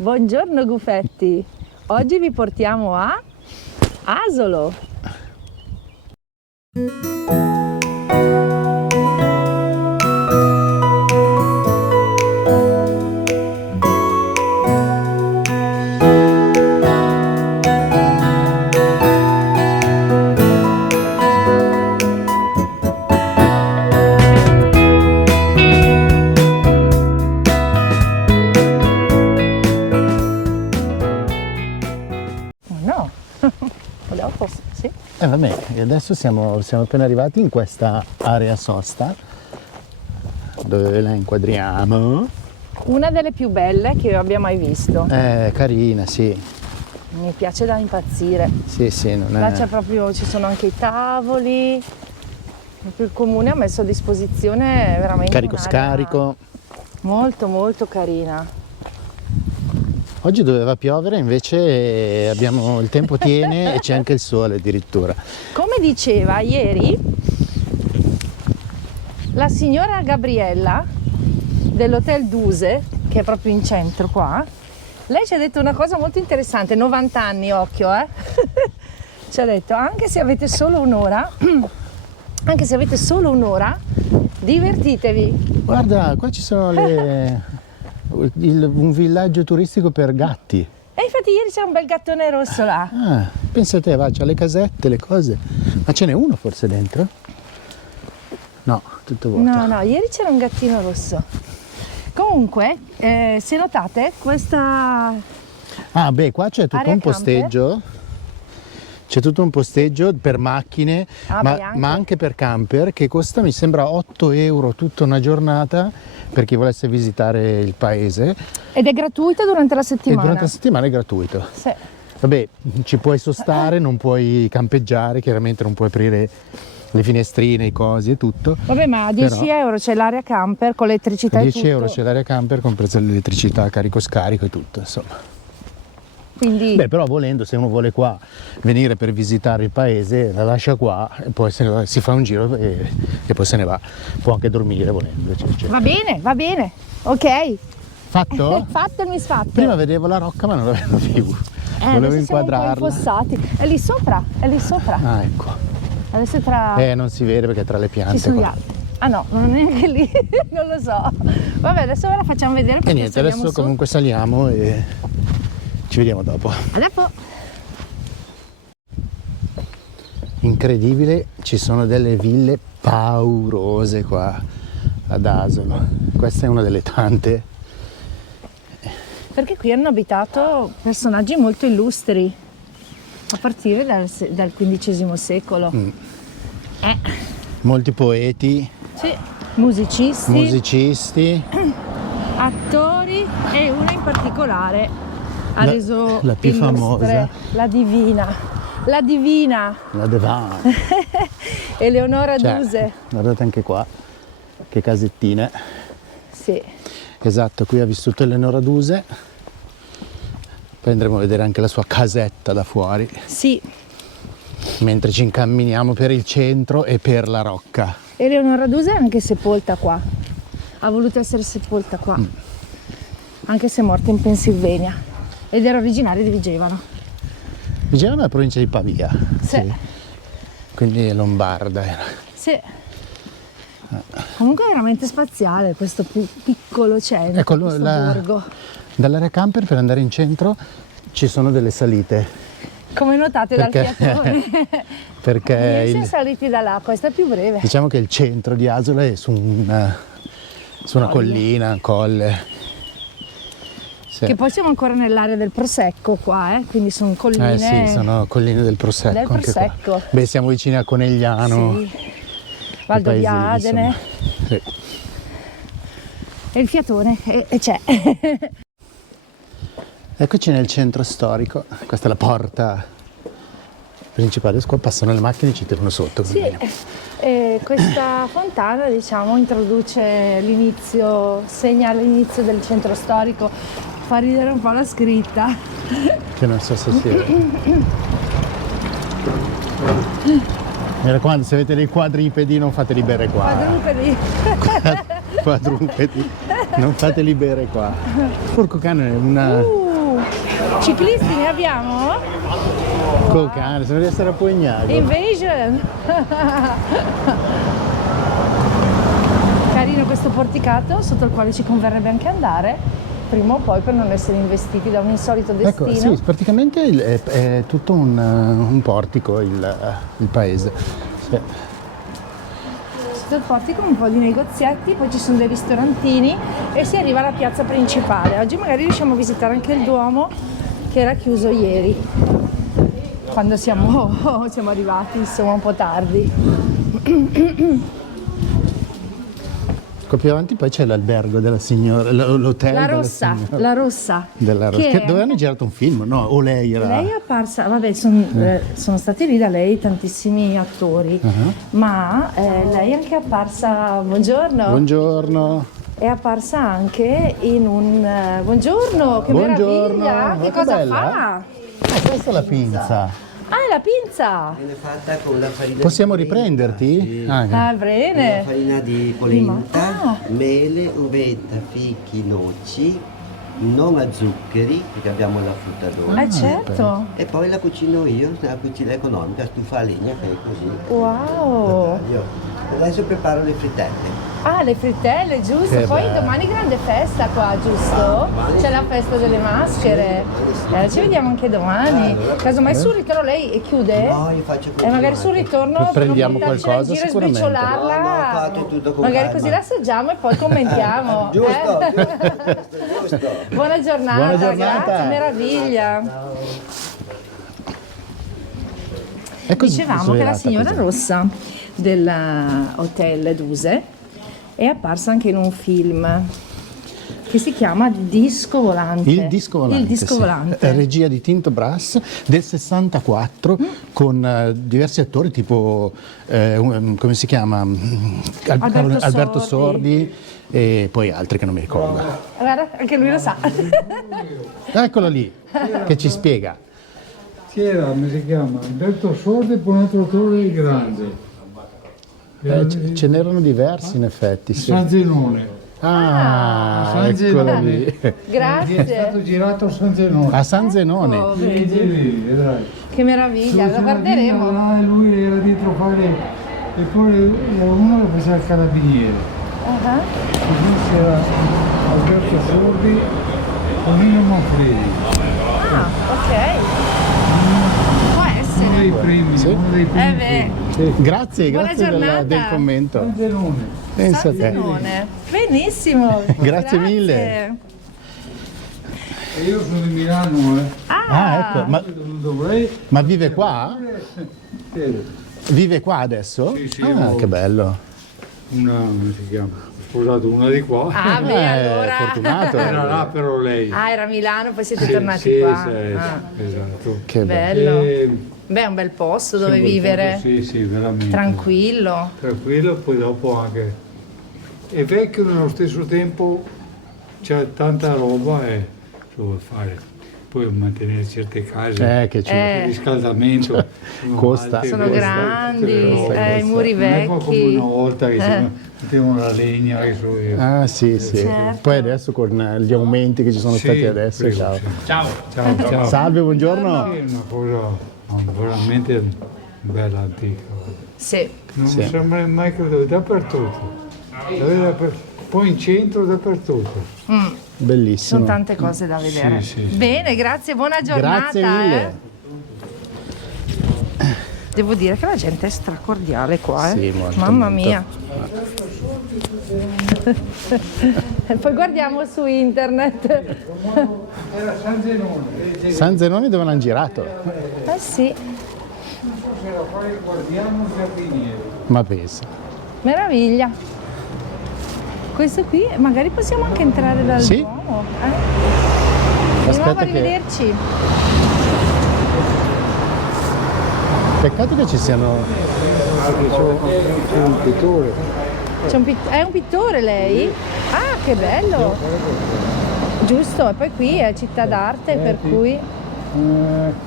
Buongiorno Gufetti, oggi vi portiamo a Asolo. No, dopo sì. Vabbè, e adesso siamo appena arrivati in questa area sosta dove la inquadriamo. Una delle più belle che io abbia mai visto. Carina, sì. Mi piace da impazzire. Sì, non Là è... c'è proprio, ci sono anche i tavoli. Proprio il comune ha messo a disposizione veramente Carico un'area scarico. molto molto carina. Oggi doveva piovere, invece abbiamo il tempo tiene e c'è anche il sole addirittura. Come diceva ieri la signora Gabriella dell'Hotel Duse, che è proprio in centro qua, lei ci ha detto una cosa molto interessante, 90 anni, occhio, ci ha detto, anche se avete solo un'ora, divertitevi. Guarda, qua ci sono un villaggio turistico per gatti. E infatti ieri c'era un bel gattone rosso là. Ah, pensa te, va, c'ha le casette, le cose. Ma ce n'è uno forse dentro? No, tutto vuoto. No, ieri c'era un gattino rosso. Comunque, se notate, questa... Ah, beh, qua c'è tutto Area un camper? posteggio. C'è tutto un posteggio per macchine, ma anche per camper, che costa, mi sembra, 8 euro tutta una giornata per chi volesse visitare il paese. Ed è gratuita durante la E settimana. durante la settimana è gratuito. Sì. Vabbè, ci puoi sostare, non puoi campeggiare, chiaramente non puoi aprire le finestrine, i cosi e tutto. Vabbè, ma a 10 Però- euro c'è l'area camper con l'elettricità e 10 tutto. euro c'è l'area camper, compresa l'elettricità, carico scarico e tutto, insomma. Quindi Beh, però volendo, se uno vuole qua venire per visitare il paese, la lascia qua e poi si fa un giro e poi se ne va. Può anche dormire volendo, eccetera. va bene, ok. Fatto? Fatto il misfatto. Prima vedevo la rocca ma non la vedo più. Volevo adesso siamo un po' inquadrarla. infossati. È lì sopra. Ah, ecco. Adesso è tra... Non si vede perché è tra le ci piante sono gli qua. altri. Ah no, non è neanche lì, non lo so. Vabbè, adesso ve la facciamo vedere E perché niente, saliamo adesso su. comunque saliamo e ci vediamo dopo. A dopo. Incredibile, ci sono delle ville paurose qua ad Asolo. Questa è una delle tante. Perché qui hanno abitato personaggi molto illustri, a partire dal XV secolo. Molti poeti, Sì, musicisti, musicisti. attori e una in particolare ha reso la più illustre, famosa. la divina La Devane. Eleonora Cioè, Duse. guardate anche qua, che casettine. Sì. Esatto, qui ha vissuto Eleonora Duse. Poi andremo a vedere anche la sua casetta da fuori, Sì, mentre ci incamminiamo per il centro e per la rocca. Eleonora Duse è anche sepolta qua, ha voluto essere sepolta qua, anche se è morta in Pennsylvania ed era originaria di Vigevano. Vigevano è la provincia di Pavia. Sì. Quindi è lombarda era. Sì. Comunque è veramente spaziale questo piccolo centro, Ecco, questo borgo. dall'area camper per andare in centro ci sono delle salite. Come notate Perché- dal fiatone. Perché Ieri siamo il- saliti da là, questa è più breve. diciamo che il centro di Asolo è su una collina, un colle. Sì. Che poi siamo ancora nell'area del Prosecco qua, quindi sono colline. Sì, sono colline del Prosecco. Del anche qua. Prosecco. Beh, siamo vicini a Conegliano. Sì. Valdobbiadene. insomma. Sì. E il fiatone, e c'è. Eccoci nel centro storico. Questa è la porta principale. Qua passano le macchine e ci tirano sotto. Sì, questa fontana diciamo introduce l'inizio, segna l'inizio del centro storico, fa ridere un po' la scritta. Che non so se si vede. Mi raccomando, se avete dei quadripedi non fateli bere qua. Quadrupedi. Quadrupedi, non fateli bere qua. Porco cane, una Ciclisti ne abbiamo? Col cane, sembra di essere a Pugnago. Invasion! Carino questo porticato sotto il quale ci converrebbe anche andare, prima o poi, per non essere investiti da un insolito destino. Ecco, sì, praticamente è tutto un portico il paese. Sì. Sotto il portico un po' di negozietti, poi ci sono dei ristorantini e si arriva alla piazza principale. Oggi magari riusciamo a visitare anche il Duomo, che era chiuso ieri, quando siamo arrivati, insomma, un po' tardi. Più avanti poi c'è l'albergo della signora, l'hotel La della Rossa, signora. la Rossa. Della Rossa. Dove hanno girato un film, no? O lei era... Lei è apparsa, vabbè, sono stati lì da lei tantissimi attori, ma lei è anche apparsa, buongiorno, Buongiorno. è apparsa anche in un... buongiorno, che meraviglia, che cosa bella. fa? Questa è la pinza. Ah, è la pinza! Viene fatta con la farina Possiamo di polenta, riprenderti? sì. Ah, Ah, Con la bene. farina di polenta, Ah. mele, uvetta, fichi, noci, non a zuccheri, perché abbiamo la frutta dolce. Certo. E poi la cucino io, la cucina economica, stufa a legna, che è così. Wow. Io adesso preparo le frittelle. Ah, le frittelle, giusto. Che Poi bello. domani grande festa qua, giusto? C'è la festa delle maschere. Ci vediamo anche domani. Casomai sul ritorno lei chiude? No, io faccio così. E magari sul ritorno Prendiamo per non portarcela qualcosa, in giro e sicuramente. sbriciolarla. No, no, fate tutto con magari calma. così l'assaggiamo e poi commentiamo. Giusto, giusto. Buona giornata, Buona giornata. grazie, meraviglia. È così Dicevamo che la svelata signora così. Rossa dell'hotel Duse è apparsa anche in un film che si chiama Disco Volante. Il disco volante, Il disco sì. volante. Regia di Tinto Brass del 64 con diversi attori tipo, come si chiama? Alberto Sordi e poi altri che non mi ricordo. Guarda, anche lui lo sa. Eccolo lì, che ci spiega. C'era, come si chiama? Alberto Sordi e poi un altro attore grande. Ce n'erano diversi in effetti. Sì. San Zenone. Ah, San eccolo Zenone. lì. Che è Grazie. stato girato a San Zenone. A San Zenone. Oh, Vedi vedi. lì, vedrai. Che meraviglia, lo guarderemo. Là, e lui era dietro a fare. E poi uno lo faceva il carabiniere. Ah, Così c'era Alberto Sordi con Nino Manfredi. ah, ok. Può Uno essere. dei primi, Sì. uno dei primi. Beh, film. Sì. Grazie, Buona grazie giornata. del commento. San Zenone. Pensa San a te. Zenone. Benissimo. Grazie mille. E io sono di Milano, Ah, ecco, Non dovrei. ma vive qua? Sì. Vive qua adesso? Sì, sì, Ah, ho- che bello. Una, come si chiama? Ho sposato una di qua. Ah, beh, allora. Fortunato. Era là però lei. Ah, era a Milano, poi siete Sì, tornati sì, qua. sì, Ah, esatto. Che bello. bello. E- Beh, è un bel posto dove sì, vivere. Sì, sì, veramente. Tranquillo. Tranquillo, poi dopo anche. È vecchio nello stesso tempo, c'è tanta roba e lo vuoi fare. Poi mantenere certe case. Che ci Eh. Il riscaldamento sono Costa. alte, Sono costa, grandi, però i muri non è come vecchi. una volta che si mettevano la legna che so io. Ah, sì, sì. Certo. Poi adesso con gli aumenti che ci sono Sì, stati adesso. prego, Ciao. sì. Ciao, ciao. Salve, buongiorno. Sì, è una cosa veramente bella, antica. Sì. Non Sì. mi sembra mai credo, dappertutto. Poi in centro, dappertutto. Bellissimo. Sono tante cose da vedere. Sì, sì. Bene, grazie, buona giornata. Grazie mille. Devo dire che la gente è stracordiale qua, Sì, molto, Mamma molto. mia. E poi guardiamo su internet. Era San Zenone. San Zenone dove l'hanno girato? Eh sì, C'era fare il guardiano giardiniere. Ma pensa. meraviglia. Questo qui, magari possiamo anche entrare dal Sì. Duomo. Di Aspetta nuovo, che- arrivederci. Peccato che ci siano. C'è un pittore. È un pittore lei? Ah, che bello! Giusto, e poi qui è città d'arte, per cui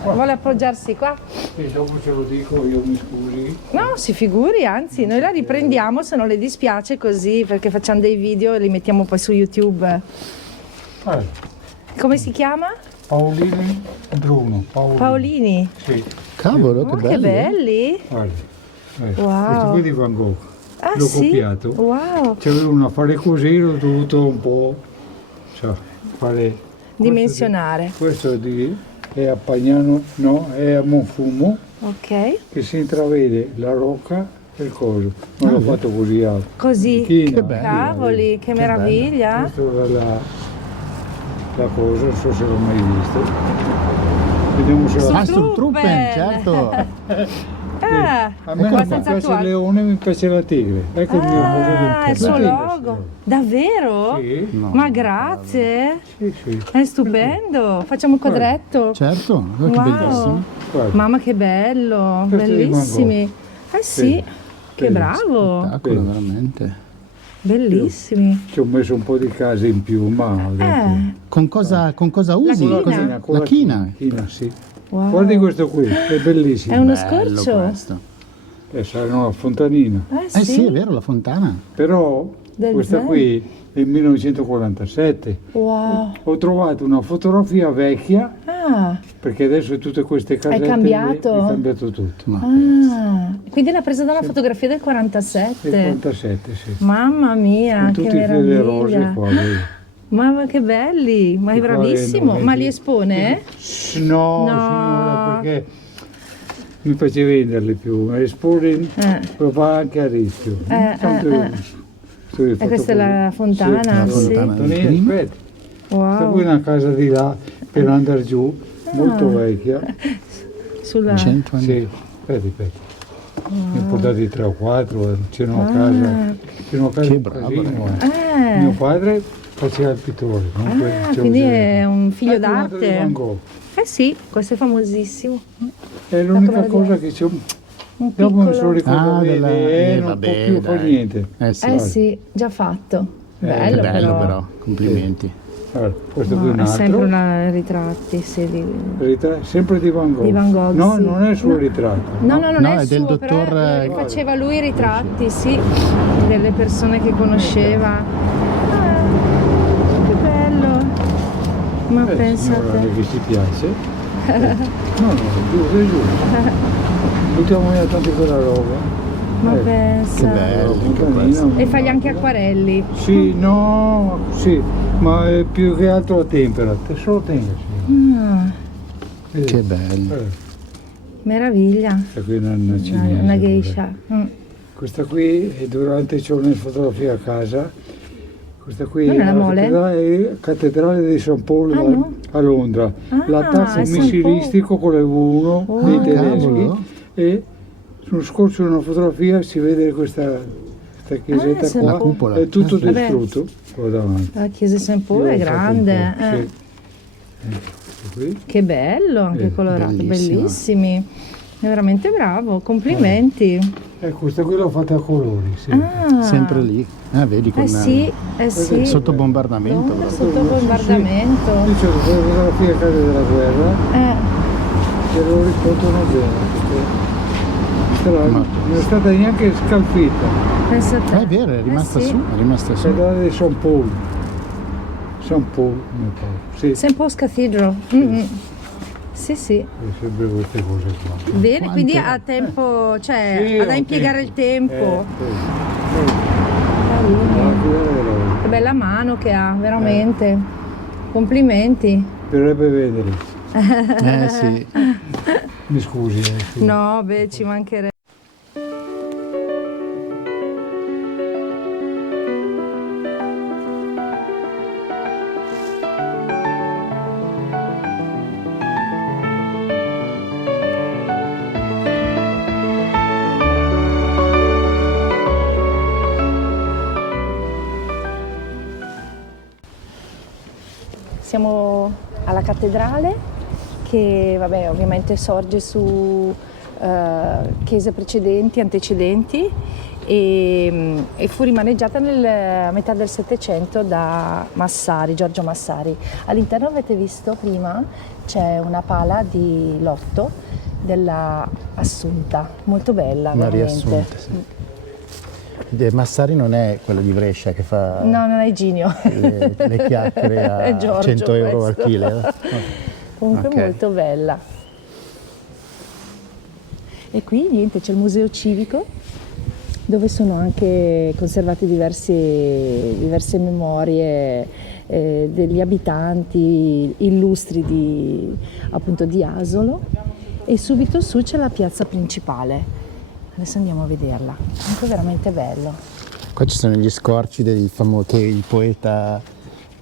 vuole appoggiarsi qua. E dopo ce lo dico, io mi scusi. No, si figuri, anzi, noi la riprendiamo se non le dispiace così, perché facciamo dei video e li mettiamo poi su YouTube. Come si chiama? Paolini Bruno. Paolini. Sì, Cavolo, che Oh, che belli. belli. guarda. Wow. Questo qui di Van Gogh. Ah, L'ho sì? copiato. Wow. C'avevo un affare così, l'ho dovuto un po', cioè, fare... Dimensionare. Questo è a Pagnano, no, è a Monfumo, Ok. che si intravede la rocca e il coso. Non l'ho fatto così alto. Così. China, Che bello. Cavoli, che meraviglia. Questa è la cosa, non so se l'ho mai visto. Vediamo se la... Ah, sul Truppen, Truppen. certo. Ah, A me non mi abbastanza piace il attuale. leone, mi piace la tigre. Ecco il mio coso Ah, il suo La tigre, logo. Davvero? Sì, Ma grazie. sì, sì. È stupendo. Facciamo un quadretto. Certo, che Wow. bellissimo. Guarda, Mamma che bello, Questo è di Van Gogh. bellissimi. Eh sì, che Sì. bravo, Spettacolo, Sì. veramente. bellissimi. ci ho messo un po' di case in più, ma ho detto... Con cosa usi? china. Cosa- con La china. china, sì. Wow. Guardi questo qui, è bellissimo. È uno Bello scorcio. questo. Sarà una fontanina. Eh sì, è vero, la fontana. Però Del questa Zen. qui è il 1947. Wow. Ho trovato una fotografia vecchia, Ah, perché adesso tutte queste casette cambiato? è cambiato tutto. Ma ah. Quindi l'ha presa da una fotografia del Nel 47. 47, sì. Mamma mia, Con che tutti i fiori rose meraviglia. qua, vedi. Mamma che belli, ma è E qua bravissimo. vedo, Ma vedi. li espone? No, No. signora, perché mi piace venderli più, ma esporre lo fa anche a rischio. E questa è la fontana, sì. sì. Aspetta, questa qui è Wow. una casa di là per andare giù, molto vecchia. Sulla... 100 anni. Sì, aspetta. Ne ho portati 3 o 4, c'era una casa, Che bravo, Mio padre faceva il pittore, non Quindi è un figlio Ecco un altro di d'arte. Van Gogh. Eh sì, questo è famosissimo. È l'unica Da cosa vedere. che c'è. Un Dopo mi sono piccolo... ricordato, della- non vabbè, può più fare dai. niente. Sì. Eh sì, già fatto. Bello, Che bello però, complimenti. Allora, questo qui è un È sempre altro. una ritratti, sì, Sempre di Van Gogh. Di Van Gogh, No, sì. non è il suo No. ritratto. No, no, non No, è è il del suo, dottor, però faceva lui i ritratti, sì, delle persone che conosceva. Ah, che bello! Ma pensa a Signora, te. che ci piace. No, giù. Buttiamo via tanto quella roba. Ma Che pensa. bello. Fontanina. E fagli anche acquarelli. Sì, no, sì, ma è più che altro a tempera, te solo tempera. Sì. Ah, Vedi? Che bello. meraviglia. Questa qui è una cinese. Una geisha. Questa qui è durante c'ho una fotografia a casa. Questa qui Non è la mole? cattedrale di San Paolo Ah, no? a Londra. Ah, L'attacco è San missilistico con le V1 Oh. dei Ah, tedeschi cavolo. e sullo scorcio di una fotografia si vede questa chiesetta sì. qua, La cupola. è tutto Vabbè. distrutto qua davanti. La chiesa di San Paolo Io è ho fatto grande. un po', sì. Questo qui. Che bello, anche colorato, bellissimo. bellissimi. È veramente bravo, complimenti. Questa qui l'ho fatta a colori, sì. Ah, Sempre lì. Ah, vedi con eh sì. sotto bombardamento. Dove? Sotto bombardamento. Qui c'è la fotografia a casa della guerra Eh, che lo riscontrano bene. Non è stata neanche scalfita. pensa a te. È vero, è rimasta sì. su, è rimasta su. Cattedrale di San Paolo. San Paolo, mio padre. Sì, St. Paul's Cathedral. Mm-mm. Sì, sì. è sempre queste cose qua. Bene, Quanto- quindi ha tempo, cioè Sì, ha da ho impiegare tempo. il tempo. Sì. Che bella mano che ha, veramente. Complimenti. Dovrebbe vedere. Sì. Mi scusi. Sì. No, beh, ci mancherebbe. Siamo alla cattedrale che vabbè, ovviamente sorge su chiese precedenti, antecedenti e fu rimaneggiata nel metà del Settecento da Massari, Giorgio Massari. All'interno avete visto prima c'è una pala di lotto della Assunta, molto bella Maria veramente. Assunta, sì. Massari non è quello di Brescia che fa No, non è Iginio. le chiacchiere È a Giorgio 100 euro al questo. chilo. No. comunque Ok. molto bella. E qui niente, c'è il museo civico dove sono anche conservate diverse memorie degli abitanti illustri appunto di Asolo, e subito su c'è la piazza principale. Adesso andiamo a vederla, è veramente bello. Qua ci sono gli scorci che il poeta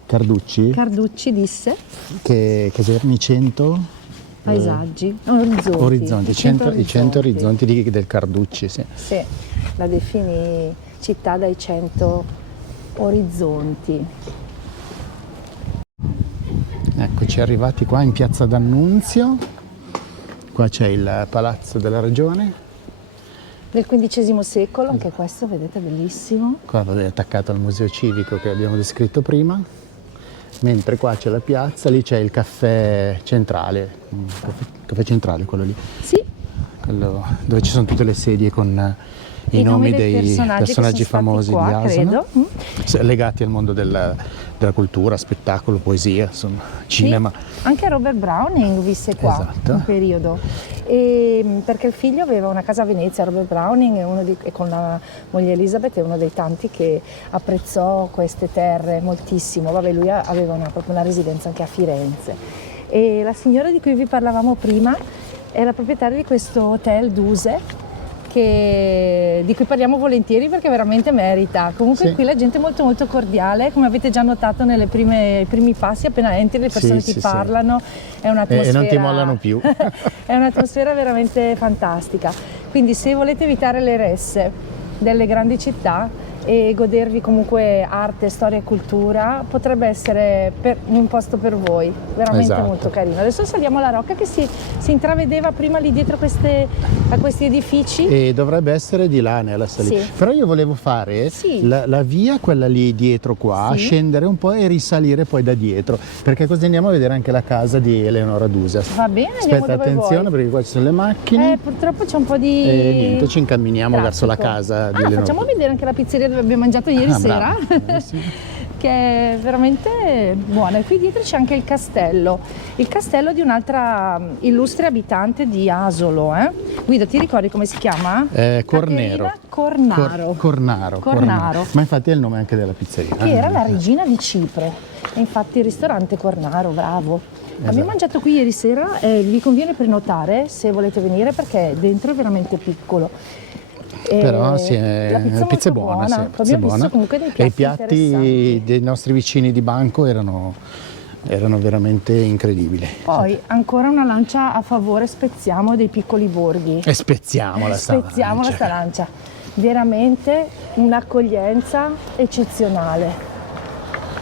Carducci, Carducci disse che erano i 100 paesaggi, orizzonti, i 100 orizzonti del Carducci, sì. Sì, la definì città dai 100 orizzonti. Eccoci arrivati qua in piazza D'Annunzio, qua c'è il palazzo della regione, Del XV secolo, anche questo vedete bellissimo. qua è attaccato al museo civico che abbiamo descritto prima, mentre qua c'è la piazza, lì c'è il caffè centrale, caffè centrale quello lì, Sì, quello dove ci sono tutte le sedie con i nomi dei personaggi che sono famosi stati qua, di Asano, credo. legati al mondo della cultura, spettacolo, poesia, insomma, cinema. Sì, anche Robert Browning visse qua Esatto. un periodo, perché il figlio aveva una casa a Venezia. Robert Browning e con la moglie Elizabeth è uno dei tanti che apprezzò queste terre moltissimo. Vabbè, lui aveva proprio una residenza anche a Firenze, e la signora di cui vi parlavamo prima è la proprietaria di questo Hotel Duse, di cui parliamo volentieri perché veramente merita. Comunque Sì. qui la gente è molto molto cordiale, come avete già notato nei primi passi, appena entri le persone Sì, ti sì, parlano, è un'atmosfera, E non ti mollano più. è un'atmosfera veramente fantastica. Quindi se volete evitare le resse delle grandi città e godervi comunque arte, storia e cultura, potrebbe essere un posto per voi, veramente Esatto. molto carino. Adesso saliamo alla rocca che si intravedeva prima lì dietro a questi edifici. E dovrebbe essere di là nella salita. Sì. Però io volevo fare Sì. la via, quella lì dietro qua, Sì. scendere un po' e risalire poi da dietro, perché così andiamo a vedere anche la casa di Eleonora Dusa. Va bene, andiamo Aspetta, dove attenzione vuoi. perché qua ci sono le macchine. Purtroppo c'è un po' di E niente, ci incamminiamo verso la traffico. casa di Eleonora. Facciamo vedere anche la pizzeria dove abbiamo mangiato ieri sera, brava. Sì. che è veramente buona. E qui dietro c'è anche il castello di un'altra illustre abitante di Asolo. Guido, ti ricordi come si chiama? Cornero. Caterina Cornaro. Cornaro. Ma infatti è il nome anche della pizzeria. Che era la regina di Cipro. E infatti il ristorante Cornaro, bravo. Abbiamo mangiato qui ieri sera, vi conviene prenotare se volete venire perché dentro è veramente piccolo. Però sì, la la pizza è buona, sì, Poi la pizza è abbiamo buona. visto comunque dei E piatti i piatti interessanti. dei nostri vicini di banco erano veramente incredibili. Poi ancora una lancia a favore, spezziamo dei piccoli borghi. E spezziamola Spezziamo sta lancia. Veramente un'accoglienza eccezionale.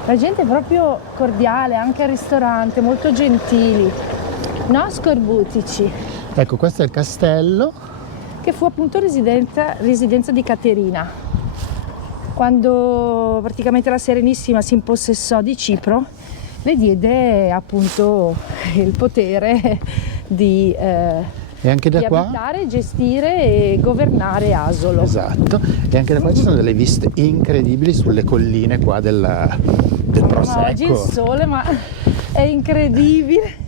La gente è proprio cordiale, anche al ristorante, molto gentili, no scorbutici. Ecco, questo è il castello. Che fu appunto residenza di Caterina. Quando praticamente la Serenissima si impossessò di Cipro, le diede appunto il potere di E anche da qua? abitare, gestire e governare Asolo. Esatto. E anche da qua ci sono delle viste incredibili sulle colline qua del Ma oggi il Prosecco. sole, ma è incredibile.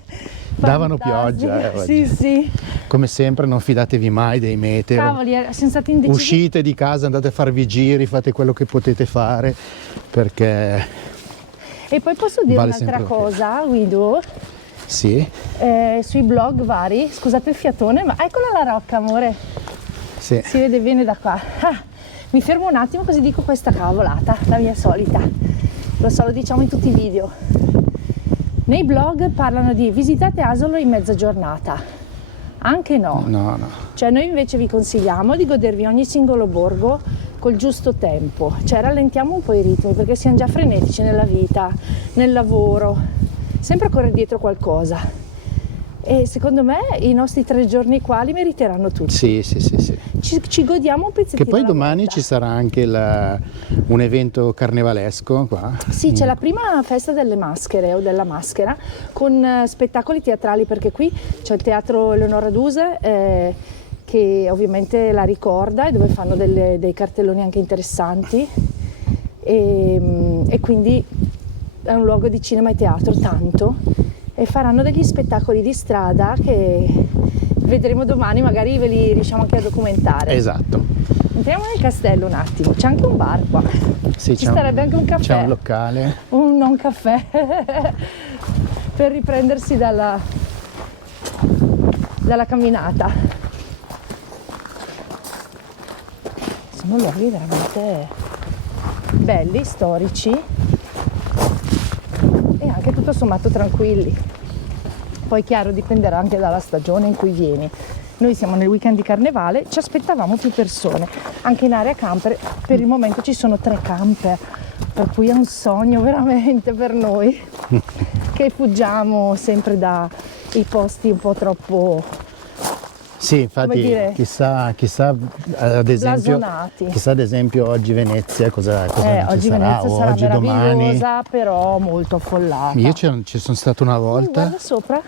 Davano Fantastico. pioggia, Sì, oggi. sì. Come sempre non fidatevi mai dei meteo. Cavoli, siamo stati indecisi. Uscite di casa, andate a farvi giri, fate quello che potete fare perché E poi posso dire Vale un'altra sempre la cosa, Guido? sì, Sui blog vari, scusate il fiatone, ma eccola la rocca, amore, sì. si vede bene da qua. Mi fermo un attimo così dico questa cavolata, la mia solita. Lo so, lo diciamo in tutti i video. Nei blog parlano di visitate Asolo in mezza giornata. Anche no. No. Cioè noi invece vi consigliamo di godervi ogni singolo borgo col giusto tempo, cioè rallentiamo un po' i ritmi perché siamo già frenetici nella vita, nel lavoro, sempre a correre dietro qualcosa. E secondo me i nostri 3 giorni qua li meriteranno tutti. Sì. Ci godiamo un pezzettino Che poi alla domani volta. ci sarà anche un evento carnevalesco qua. Sì, c'è la prima festa delle maschere o della maschera con spettacoli teatrali, perché qui c'è il teatro Eleonora Duse che ovviamente la ricorda e dove fanno dei cartelloni anche interessanti e quindi è un luogo di cinema e teatro tanto, e faranno degli spettacoli di strada che vedremo domani, magari ve li riusciamo anche a documentare. Esatto. Entriamo nel castello un attimo, c'è anche un bar qua, Sì, ci starebbe anche un caffè, c'è un locale. un non caffè per riprendersi dalla camminata. Sono luoghi veramente belli, storici e anche tutto sommato tranquilli. Poi chiaro, dipenderà anche dalla stagione in cui vieni. Noi siamo nel weekend di carnevale, ci aspettavamo più persone, anche in area camper. Per il momento ci sono 3 camper, per cui è un sogno veramente per noi che fuggiamo sempre dai posti un po' troppo, Sì, infatti dire, chissà ad esempio, blasonati. chissà ad esempio oggi Venezia cosa ci Oggi sarà, Venezia o sarà oggi domani. meravigliosa, però molto affollata. Io ci sono stato una volta Guarda sopra.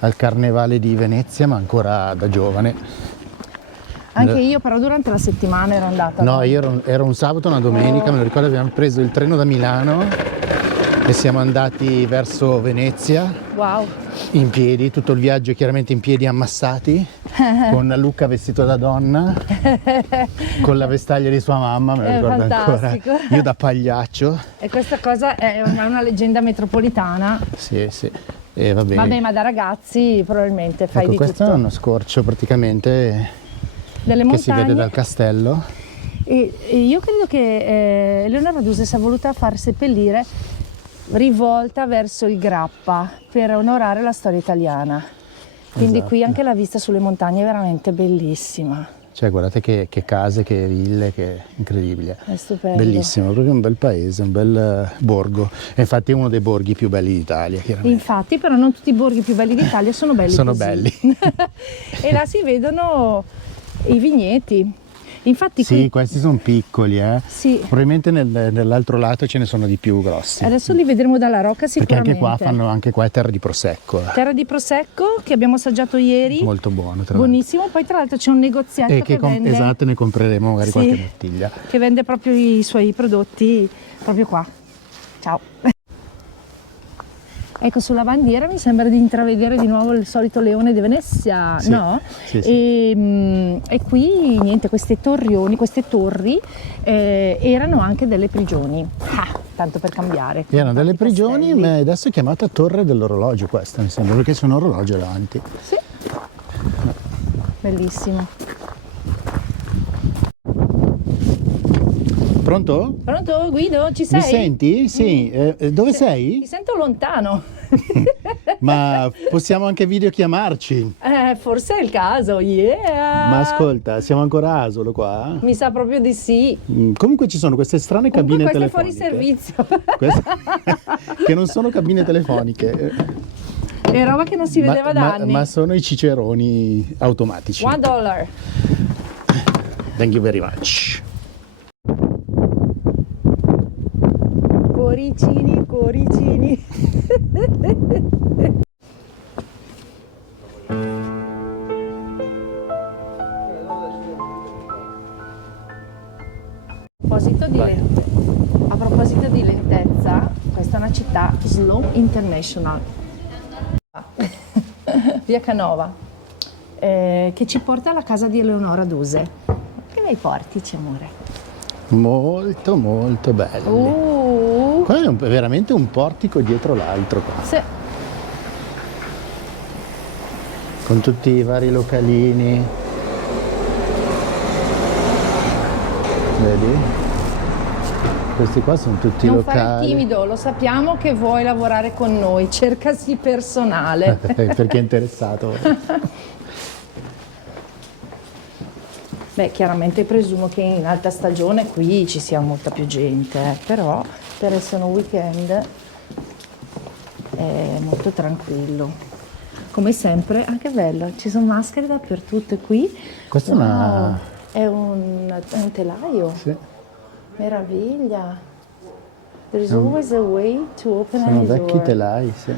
al Carnevale di Venezia, ma ancora da giovane. Anche io, però durante la settimana ero andata. No, io ero un sabato, una domenica, me lo ricordo, abbiamo preso il treno da Milano e siamo andati verso Venezia Wow. in piedi, tutto il viaggio chiaramente in piedi ammassati, con Luca vestito da donna, con la vestaglia di sua mamma, me lo ricordo fantastico. ancora, io da pagliaccio. E questa cosa è una leggenda metropolitana. Sì, sì. E va bene. Vabbè, ma da ragazzi probabilmente fai Ecco, di questo tutto. è uno scorcio praticamente Delle che si vede montagne. dal castello. E io credo che Leonora Duse sia voluta far seppellire rivolta verso il Grappa per onorare la storia italiana. Quindi Esatto. qui anche la vista sulle montagne è veramente bellissima. Cioè, guardate che case, che ville, che incredibile. È stupendo. Bellissimo, proprio un bel paese, un bel borgo. E infatti è uno dei borghi più belli d'Italia, chiaramente. Infatti, però non tutti i borghi più belli d'Italia sono belli Sono così. belli. E là si vedono i vigneti. Infatti Sì, qui, questi sono piccoli, sì, Probabilmente nell'altro lato ce ne sono di più grossi. adesso li vedremo dalla rocca Perché sicuramente. anche qua è terra di prosecco. Terra di Prosecco che abbiamo assaggiato ieri. Molto buono, tra l'altro. Buonissimo. Poi tra l'altro c'è un negozietto E che vende, esatto, ne compreremo magari Sì. qualche bottiglia. che vende proprio i suoi prodotti proprio qua. Ciao. Ecco, sulla bandiera mi sembra di intravedere di nuovo il solito leone di Venezia, Sì, no? sì, sì. E qui niente, queste torri erano anche delle prigioni. Tanto per cambiare. Erano delle Tanti prigioni, castelli. ma adesso è chiamata Torre dell'Orologio questa, mi sembra, perché c'è un orologio davanti. Sì. Bellissimo. Pronto? Pronto Guido, ci sei? Mi senti? Sì. Dove sei? Ti sento lontano. Ma possiamo anche videochiamarci. Forse è il caso, yeah! Ma ascolta, siamo ancora a Asolo qua? Mi sa proprio di sì. Comunque ci sono queste strane cabine Comunque questo è fuori telefoniche. servizio. Che non sono cabine telefoniche. È roba che non si vedeva da anni. Ma sono i ciceroni automatici. $1. Thank you very much. Cuoricini, cuoricini. A proposito di lentezza, questa è una città slow international. Via Canova, che ci porta alla casa di Eleonora Duse. Che nei portici, amore? Molto molto belli. Qua è veramente un portico dietro l'altro qua. Sì. Con tutti i vari localini. Vedi? Questi qua sono tutti Non fare il locali. timido, lo sappiamo che vuoi lavorare con noi, cercasi personale. Perché è interessato. Beh, chiaramente presumo che in alta stagione qui ci sia molta più gente, però per essere un weekend è molto tranquillo. Come sempre, anche bello, ci sono maschere dappertutto e qui. Questa è una... È un telaio. Sì. Meraviglia. There is always a way to open Sono a vecchi door. telai, sì.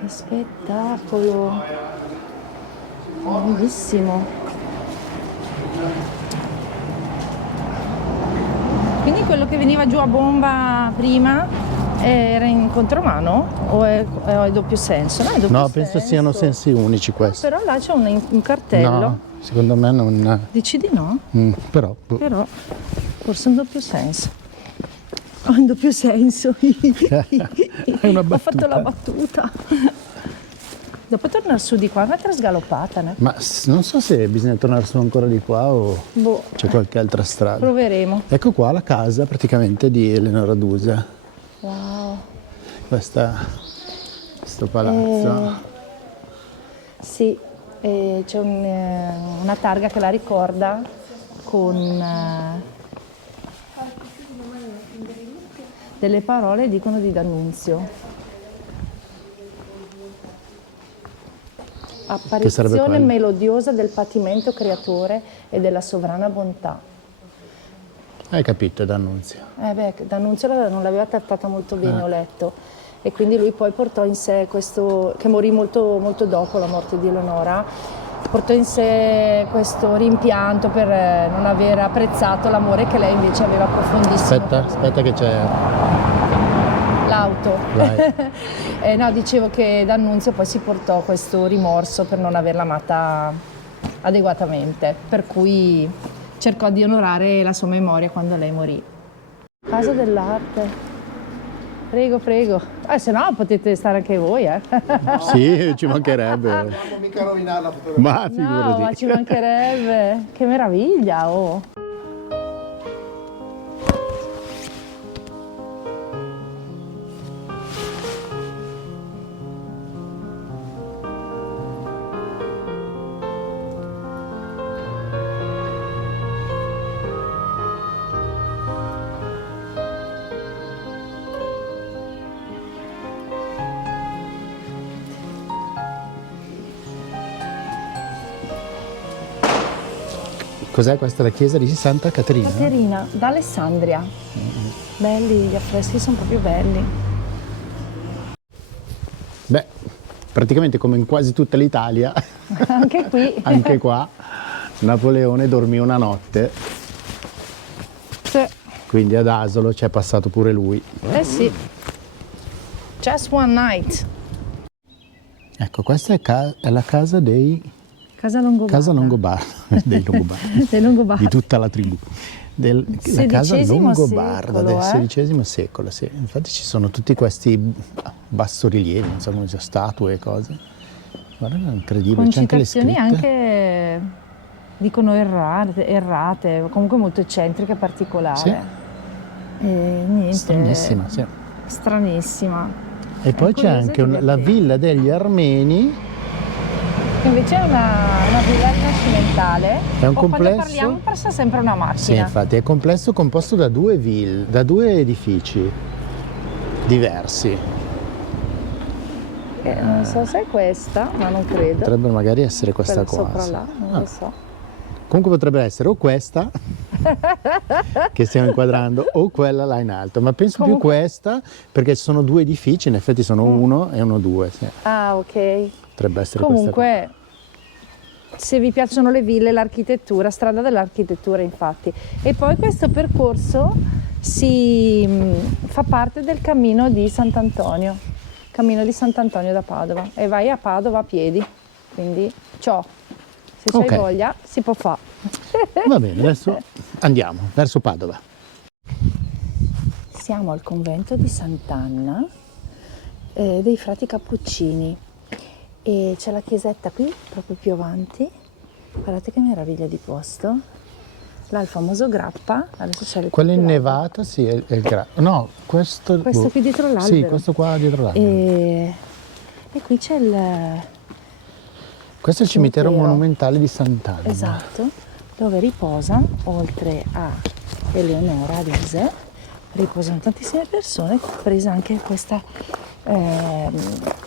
Che spettacolo. Bellissimo. Quindi quello che veniva giù a bomba prima Era in contromano o è doppio senso? No, è doppio No, penso senso. siano sensi unici questi. Però là c'è un cartello. No, secondo me non... Dici di no? Però... boh. Però forse un doppio senso. Ho in doppio senso. È una Ho fatto battuta. la battuta. Dopo tornare su di qua, un'altra sgaloppata, ne? Ma non so se bisogna tornare su ancora di qua o Boh, c'è qualche altra strada. proveremo. Ecco qua la casa praticamente di Eleonora Duse. Wow. Questo palazzo. Sì, c'è una targa che la ricorda con delle parole dicono di D'Annunzio. Che sarebbe Apparizione quello? melodiosa del patimento creatore e della sovrana bontà. Hai capito, è D'Annunzio. D'Annunzio non l'aveva trattata molto bene, ho letto, e quindi lui poi portò in sé questo, che morì molto, molto dopo la morte di Eleonora, portò in sé questo rimpianto per non aver apprezzato l'amore che lei invece aveva profondissimo. Aspetta che c'è... L'auto. Vai. No, dicevo che D'Annunzio poi si portò questo rimorso per non averla amata adeguatamente, per cui cercò di onorare la sua memoria quando lei morì. Casa dell'arte. Prego, prego. Se no potete stare anche voi, Sì, ci mancherebbe. Non mica rovinare la fotografia. Ma No, figurati. ma ci mancherebbe. Che meraviglia, oh. Cos'è questa? La chiesa di Santa Caterina? Caterina, d'Alessandria. Belli, gli affreschi sono proprio belli. Beh, praticamente come in quasi tutta l'Italia, Anche qui. anche qua, Napoleone dormì una notte, Sì. quindi ad Asolo c'è passato pure lui. Eh sì. Just one night. Ecco, questa è la casa dei... Casa Longobarda. Casa Longobarda, dei Longobardi, Dei Longobardi. di tutta la tribù. La casa XVI Longobarda secolo, del XVI secolo, sì. Infatti ci sono tutti questi bassorilievi, non so come sia, statue e cose. Guarda, è incredibile, Con c'è anche le citazioni scritte. anche, dicono errate, comunque molto eccentriche e particolari. Sì. E niente. Stranissima, sì. Stranissima. E poi c'è curiosa e anche la divertente. villa degli Armeni. Che invece è una villa rinascimentale. È un o complesso? Quando parliamo passa sempre una macchina. Sì, infatti è complesso composto da due edifici diversi. Non so se è questa, ma non credo. Potrebbe magari essere questa Quella qua. sopra sì. là, non Ah. lo so. Comunque potrebbe essere o questa che stiamo inquadrando o quella là in alto, ma penso Comunque- più questa perché ci sono due edifici, in effetti sono uno e uno due, sì. Ah, ok. Potrebbe essere Comunque, se vi piacciono le ville, l'architettura, strada dell'architettura infatti. E poi questo percorso fa parte del cammino di Sant'Antonio da Padova, e vai a Padova a piedi, quindi ciò, se Ok. hai voglia si può fare. questa. Va bene, adesso andiamo verso Padova. Siamo al convento di Sant'Anna dei frati Cappuccini e c'è la chiesetta qui proprio più avanti. Guardate che meraviglia di posto. Là il famoso grappa, adesso c'è il Quello più alto. innevato, sì, è il no, questo Qui dietro l'albero. Sì, questo qua dietro l'albero. E qui c'è Questo è il cimitero cimitero. monumentale di Sant'Anna. esatto, dove riposano, oltre a Eleonora Duse, riposano tantissime persone, compresa anche questa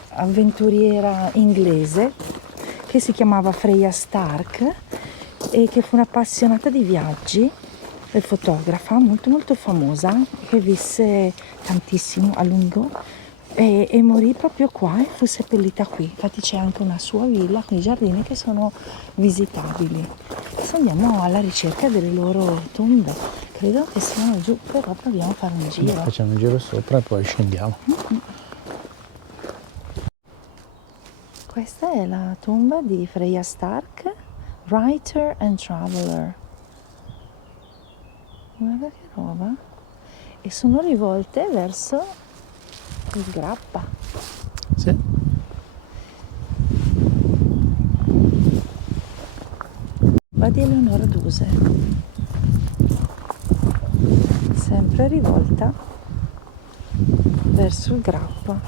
avventuriera inglese che si chiamava Freya Stark e che fu un'appassionata di viaggi e fotografa molto molto famosa, che visse tantissimo a lungo e morì proprio qua e fu seppellita qui. Infatti c'è anche una sua villa con i giardini che sono visitabili. Adesso andiamo alla ricerca delle loro tombe, Credo che siano giù, però proviamo a fare un giro. Facciamo un giro sopra e poi scendiamo. Questa è la tomba di Freya Stark, writer and traveler. Guarda che roba. E sono rivolte verso il Grappa. Sì. Va di Eleonora Duse. Sempre rivolta verso il Grappa.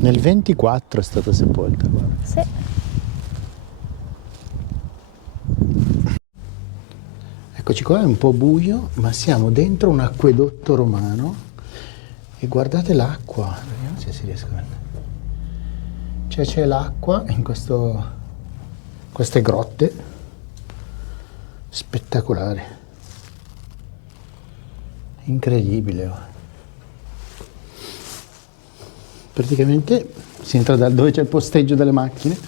Nel 24 è stata sepolta, guarda. Sì. Eccoci qua, è un po' buio, ma siamo dentro un acquedotto romano e guardate l'acqua. Vediamo se si riesce a vedere. Cioè c'è l'acqua in queste grotte spettacolari. Incredibile. Oh. Praticamente si entra da dove c'è il posteggio delle macchine,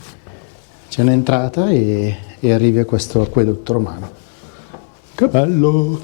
c'è un'entrata e arrivi a questo acquedotto romano. Che bello!